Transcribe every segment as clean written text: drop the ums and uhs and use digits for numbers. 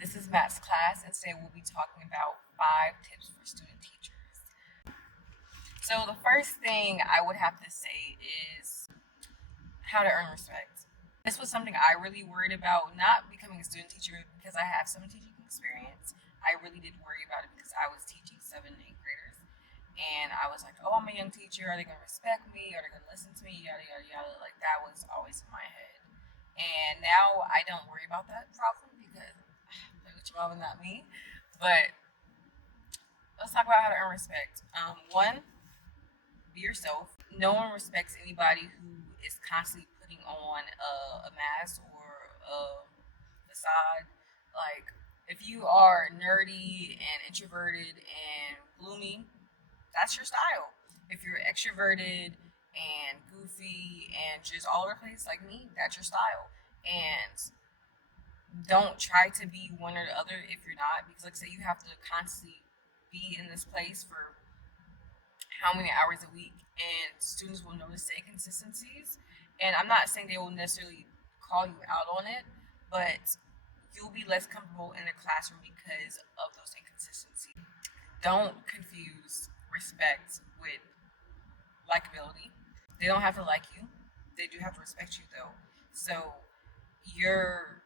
This is Matt's class, and today we'll be talking about 5 tips for student teachers. So, the first thing I would have to say is how to earn respect. This was something I really worried about, not becoming a student teacher because I have some teaching experience. I really did worry about it because I was teaching 7th and 8th graders. And I was like, oh, I'm a young teacher. Are they going to respect me? Are they going to listen to me? Yada, yada, yada. Like, that was always in my head. And now I don't worry about that problem because play with your mama, not me. But let's talk about how to earn respect. One, be yourself. No one respects anybody who is constantly putting on a mask or a facade. Like, if you are nerdy and introverted and gloomy, that's your style. If you're extroverted and goofy and just all over the place like me, that's your style. And don't try to be one or the other if you're not, because like I say, you have to constantly be in this place for how many hours a week, and students will notice the inconsistencies. And I'm not saying they will necessarily call you out on it, but you'll be less comfortable in the classroom because of those inconsistencies. Don't confuse respect with likability. They don't have to like you. They do have to respect you though. So your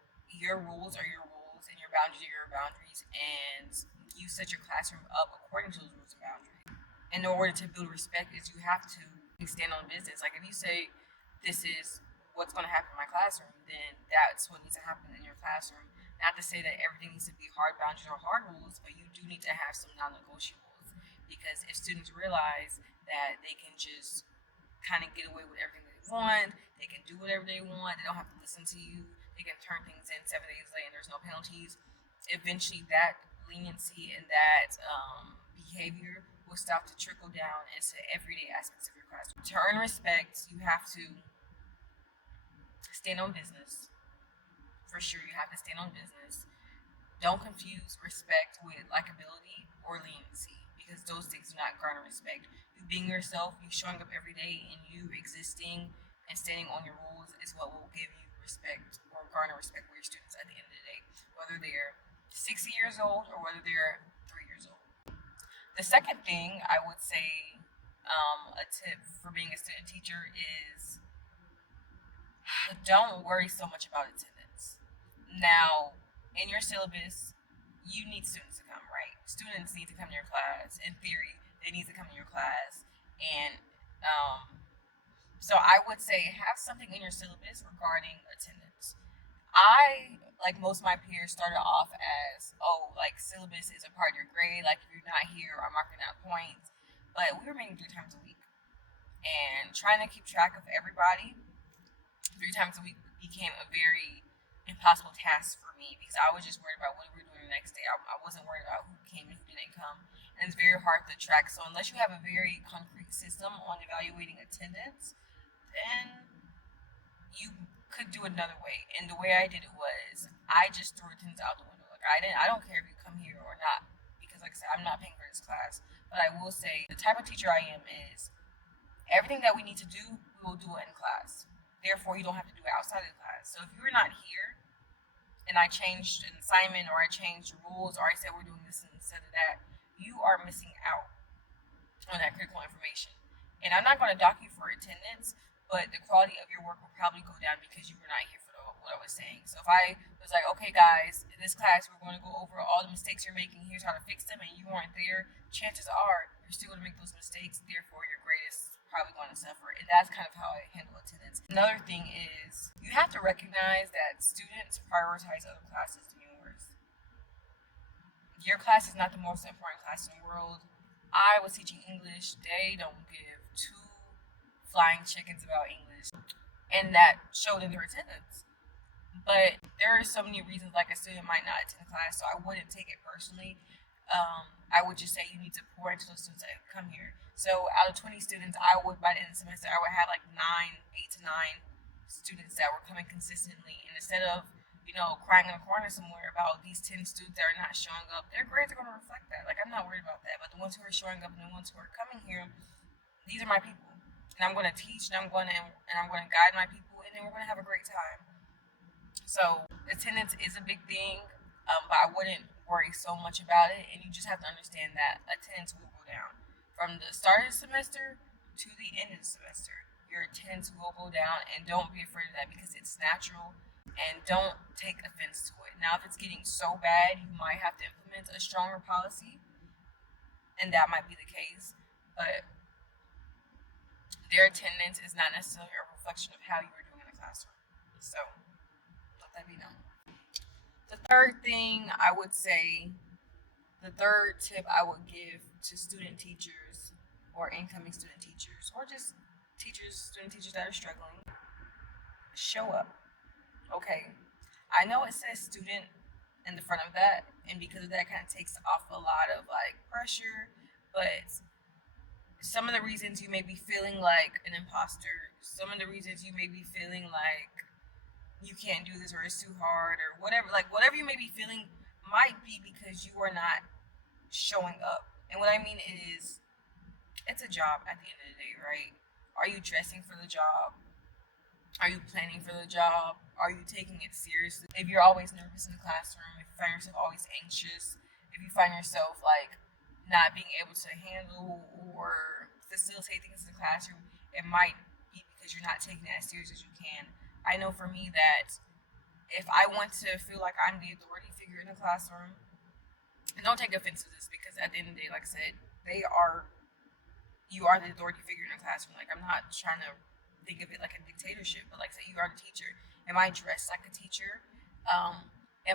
rules are your rules and your boundaries are your boundaries, and you set your classroom up according to those rules and boundaries. In order to build respect is you have to stand on business. Like if you say this is what's going to happen in my classroom, then that's what needs to happen in your classroom. Not to say that everything needs to be hard boundaries or hard rules, but you do need to have some non-negotiables, because if students realize that they can just kind of get away with everything they want. They can do whatever they want. They don't have to listen to you. They can turn things in 7 days late and there's no penalties. Eventually, that leniency and that behavior will start to trickle down into everyday aspects of your classroom. To earn respect, you have to stand on business. For sure, you have to stand on business. Don't confuse respect with likability or leniency, because those things do not garner respect. You being yourself, you showing up every day, and you existing and standing on your rules is what will give you respect or garner respect for your students at the end of the day, whether they're 60 years old or whether they're 3 years old. The second thing I would say, a tip for being a student teacher is don't worry so much about attendance. Now, in your syllabus, you need students to come, right? Students need to come to your class. In theory, they need to come to your class. And so I would say have something in your syllabus regarding attendance. I, like most of my peers, started off as, oh, like syllabus is a part of your grade. Like if you're not here, I'm marking out points. But we were meeting 3 times a week. And trying to keep track of everybody 3 times a week became a very impossible task for me, because I was just worried about what we were doing the next day. I wasn't worried about who came and who didn't come. And it's very hard to track. So unless you have a very concrete system on evaluating attendance, then you could do it another way. And the way I did it was I just threw attendance out the window. Like I don't care if you come here or not, because like I said, I'm not paying for this class. But I will say the type of teacher I am is everything that we need to do, we will do it in class. Therefore, you don't have to do it outside of the class. So if you're not here and I changed an assignment or I changed the rules or I said we're doing this instead of that, you are missing out on that critical information. And I'm not going to dock you for attendance, but the quality of your work will probably go down because you were not here for what I was saying. So if I was like, okay, guys, in this class, we're going to go over all the mistakes you're making. Here's how to fix them, and you weren't there, chances are you're still going to make those mistakes. Therefore, your grade is probably going to suffer. And that's kind of how I handle attendance. Another thing is you have to recognize that students prioritize other classes than yours. Your class is not the most important class in the world. I was teaching English. They don't give two flying chickens about English. And that showed in their attendance. But there are so many reasons like a student might not attend class, so I wouldn't take it personally. I would just say you need to pour into those students that come here. So out of 20 students, I would, by the end of the semester, I would have like 8 to 9 students that were coming consistently. And instead of, crying in a corner somewhere about these 10 students that are not showing up, their grades are going to reflect that. Like, I'm not worried about that. But the ones who are showing up and the ones who are coming here, these are my people. And I'm going to teach and I'm going to guide my people, and then we're going to have a great time. So attendance is a big thing. But I wouldn't worry so much about it. And you just have to understand that attendance will go down from the start of the semester to the end of the semester. Your attendance will go down, and don't be afraid of that because it's natural. And don't take offense to it. Now, if it's getting so bad, you might have to implement a stronger policy, and that might be the case. But their attendance is not necessarily a reflection of how you are doing in the classroom. So let that be known. The third thing I would say, the third tip I would give to student teachers or incoming student teachers or just student teachers that are struggling, show up. Okay. I know it says student in the front of that, and because of that, kind of takes off a lot of like pressure, but some of the reasons you may be feeling like an imposter, some of the reasons you may be feeling like you can't do this or it's too hard or whatever, like whatever you may be feeling might be because you are not showing up. And what I mean is, it's a job at the end of the day, right? Are you dressing for the job? Are you planning for the job? Are you taking it seriously? If you're always nervous in the classroom, if you find yourself always anxious, if you find yourself like not being able to handle or facilitate things in the classroom, it might be because you're not taking it as serious as you can. I know for me that if I want to feel like I'm the authority figure in the classroom, and don't take offense to this because at the end of the day, like I said, you are the authority figure in the classroom. Like, I'm not trying to think of it like a dictatorship, but like say you are the teacher. Am I dressed like a teacher? Do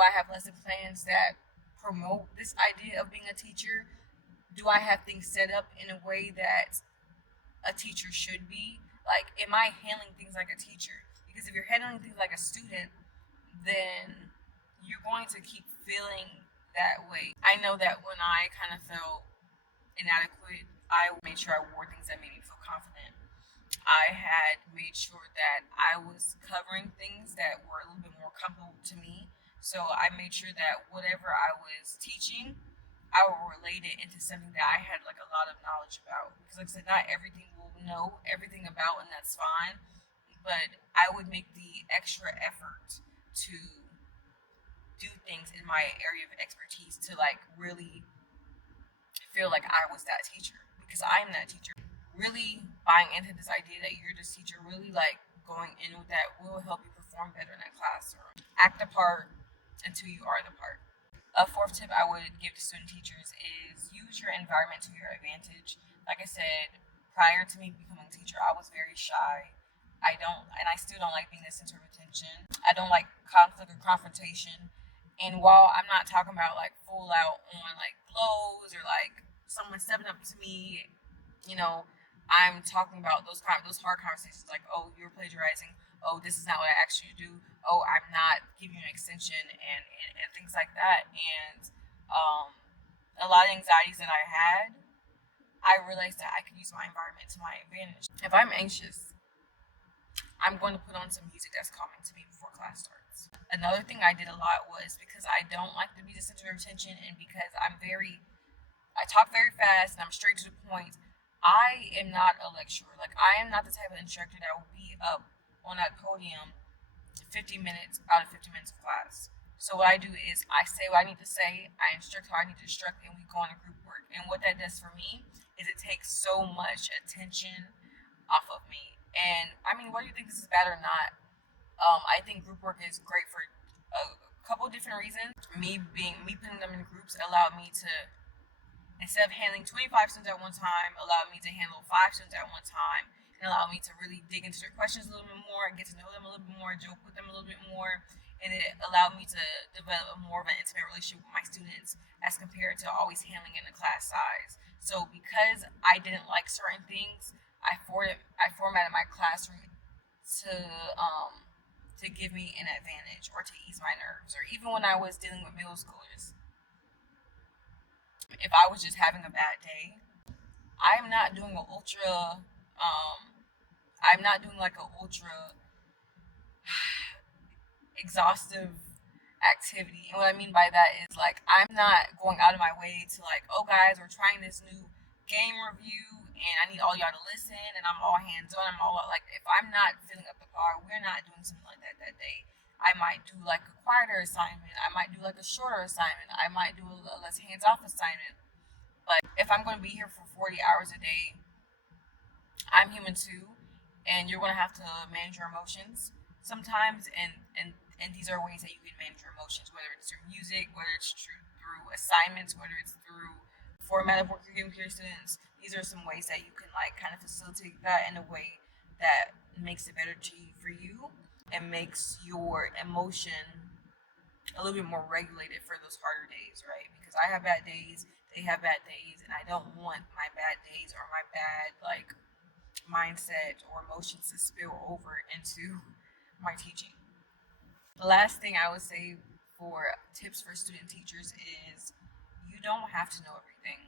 I have lesson plans that promote this idea of being a teacher? Do I have things set up in a way that a teacher should be? Like, am I handling things like a teacher? Because if you're handling things like a student, then you're going to keep feeling that way. I know that when I kind of felt inadequate, I made sure I wore things that made me feel confident. I had made sure that I was covering things that were a little bit more comfortable to me. So I made sure that whatever I was teaching, I would relate it into something that I had like a lot of knowledge about. Because like I said, not everything will know everything about, and that's fine. But I would make the extra effort to do things in my area of expertise to like really feel like I was that teacher because I am that teacher. Really buying into this idea that you're this teacher, really like going in with that will help you perform better in that classroom. Act the part until you are the part. A fourth tip I would give to student teachers is use your environment to your advantage. Like I said, prior to me becoming a teacher, I was very shy. I still don't like being the center of attention. I don't like conflict or confrontation. And while I'm not talking about like full out on like blows or like someone stepping up to me, you know, I'm talking about those hard conversations like, oh, you're plagiarizing. Oh, this is not what I asked you to do. Oh, I'm not giving you an extension and things like that. And a lot of anxieties that I had, I realized that I could use my environment to my advantage. If I'm anxious, I'm going to put on some music that's calming to me before class starts. Another thing I did a lot was because I don't like to be the center of attention and because I talk very fast and I'm straight to the point. I am not a lecturer. Like, I am not the type of instructor that will be up on that podium 50 minutes out of 50 minutes of class. So what I do is I say what I need to say, I instruct how I need to instruct, and we go on a group work. And what that does for me is it takes so much attention off of me. And I mean, whether you think this is bad or not, I think group work is great for a couple different reasons. Me putting them in groups allowed me to, instead of handling 25 students at one time, allowed me to handle 5 students at one time, and allowed me to really dig into their questions a little bit more, get to know them a little bit more, joke with them a little bit more, and it allowed me to develop more of an intimate relationship with my students as compared to always handling in the class size. So because I didn't like certain things, I formatted my classroom to give me an advantage or to ease my nerves. Or even when I was dealing with middle schoolers, if I was just having a bad day, I'm not doing an ultra. I'm not doing like an ultra exhaustive activity. And what I mean by that is like I'm not going out of my way to like, oh guys, we're trying this new game review and I need all y'all to listen and I'm all hands on. I'm all like, if I'm not filling up the bar, we're not doing something like that day. I might do like a quieter assignment. I might do like a shorter assignment. I might do a less hands off assignment. But if I'm going to be here for 40 hours a day, I'm human too, and you're going to have to manage your emotions sometimes. And these are ways that you can manage your emotions, whether it's through music, whether it's through assignments, whether it's through format of work you're giving to your students. These are some ways that you can like kind of facilitate that in a way that makes it better for you and makes your emotion a little bit more regulated for those harder days, right? Because I have bad days, they have bad days, and I don't want my bad days or my bad like mindset or emotions to spill over into my teaching. The last thing I would say for tips for student teachers is you don't have to know everything.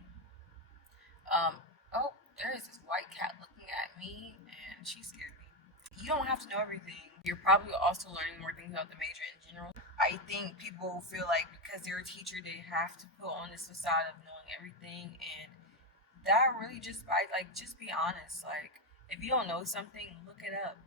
Oh, there is this white cat looking at me and she scared me. You don't have to know everything. You're probably also learning more things about the major in general. I think people feel like because they're a teacher, they have to put on this facade of knowing everything, and that really just be honest. Like, if you don't know something, look it up.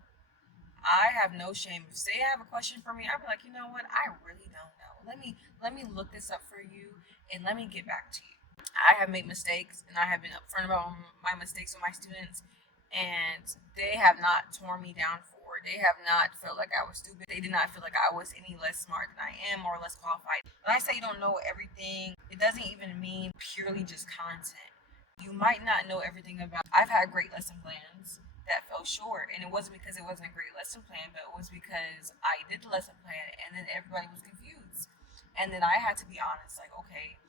I have no shame. If say I have a question for me, I'd be like, you know what? I really don't know. Let me look this up for you and let me get back to you. I have made mistakes and I have been upfront about my mistakes with my students, and they have not torn me down for it. They have not felt like I was stupid. They did not feel like I was any less smart than I am or less qualified. When I say you don't know everything, it doesn't even mean purely just content. You might not know everything about. I've had great lesson plans that fell short, and it wasn't because it wasn't a great lesson plan, but it was because I did the lesson plan and then everybody was confused. And then I had to be honest, like, okay,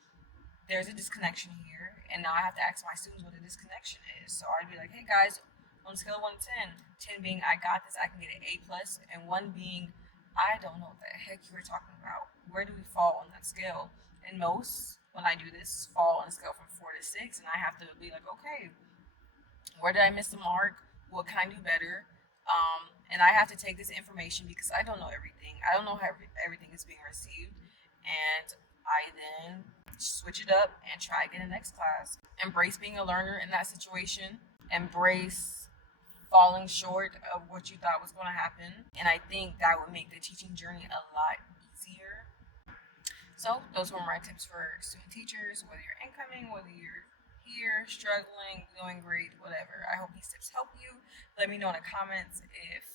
there's a disconnection here, and now I have to ask my students what the disconnection is. So I'd be like, hey guys, on a scale of 1 to 10, 10 being I got this, I can get an A plus, and 1 being I don't know what the heck you were talking about. Where do we fall on that scale? And most, when I do this, fall on a scale from 4 to 6, and I have to be like, okay, where did I miss the mark? What can I do better? And I have to take this information because I don't know everything. I don't know how everything is being received, and I then switch it up and try again in the next class. Embrace being a learner in that situation. Embrace falling short of what you thought was going to happen. And I think that would make the teaching journey a lot easier. So those were my tips for student teachers, whether you're incoming, whether you're here, struggling, doing great, whatever. I hope these tips help you. Let me know in the comments if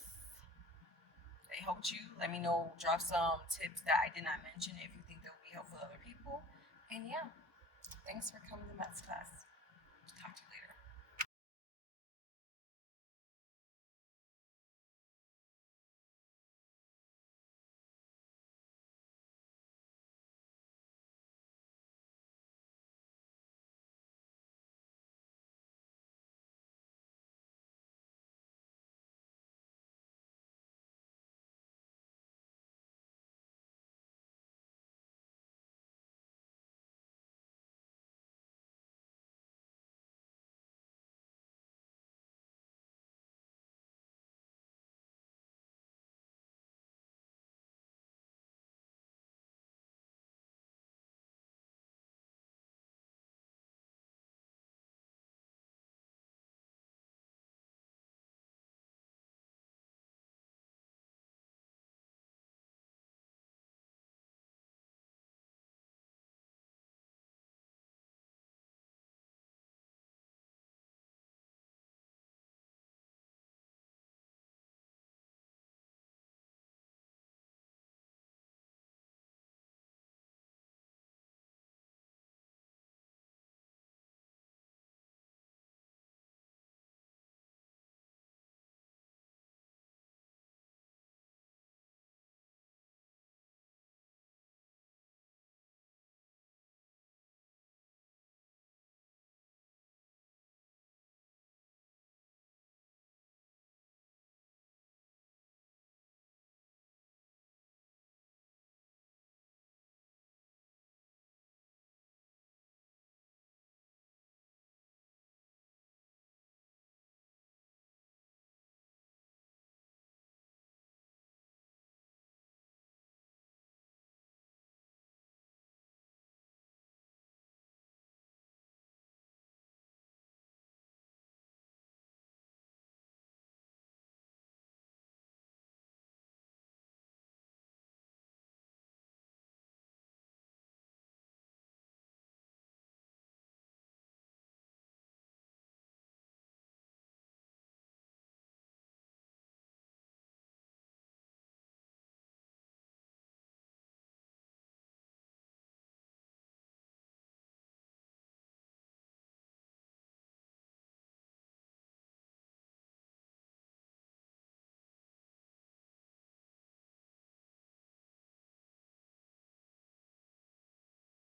they helped you. Let me know, drop some tips that I did not mention if you think they'll be helpful to other people. And yeah, thanks for coming to maths class. Talk to you later.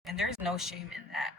And there's no shame in that.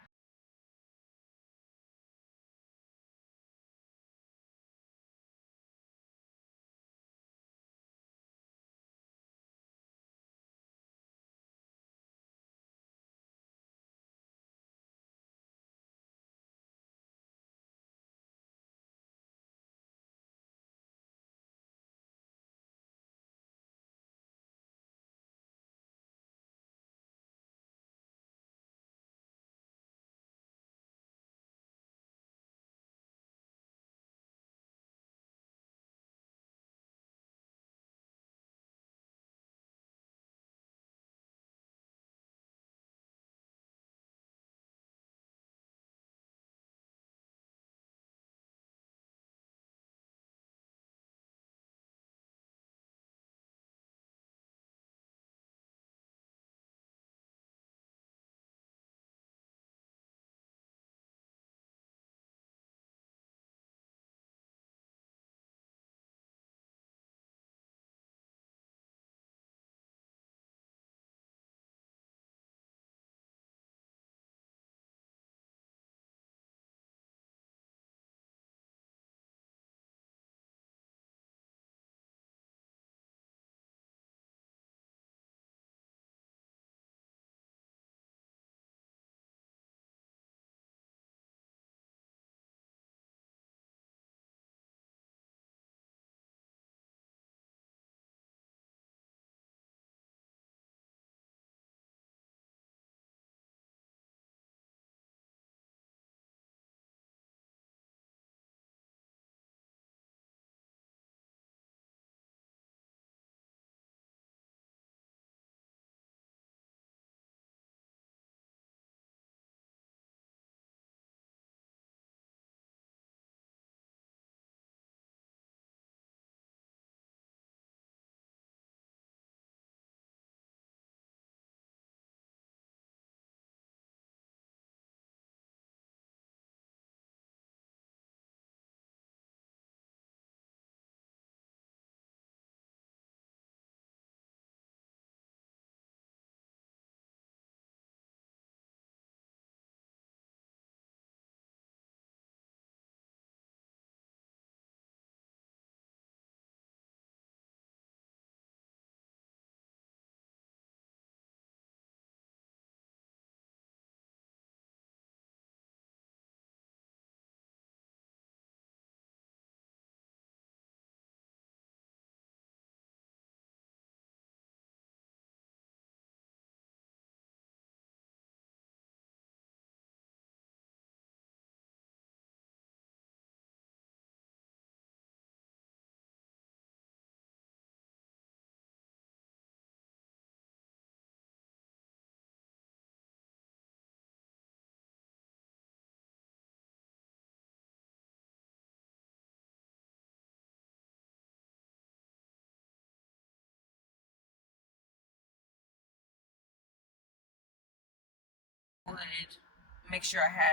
Would make sure I had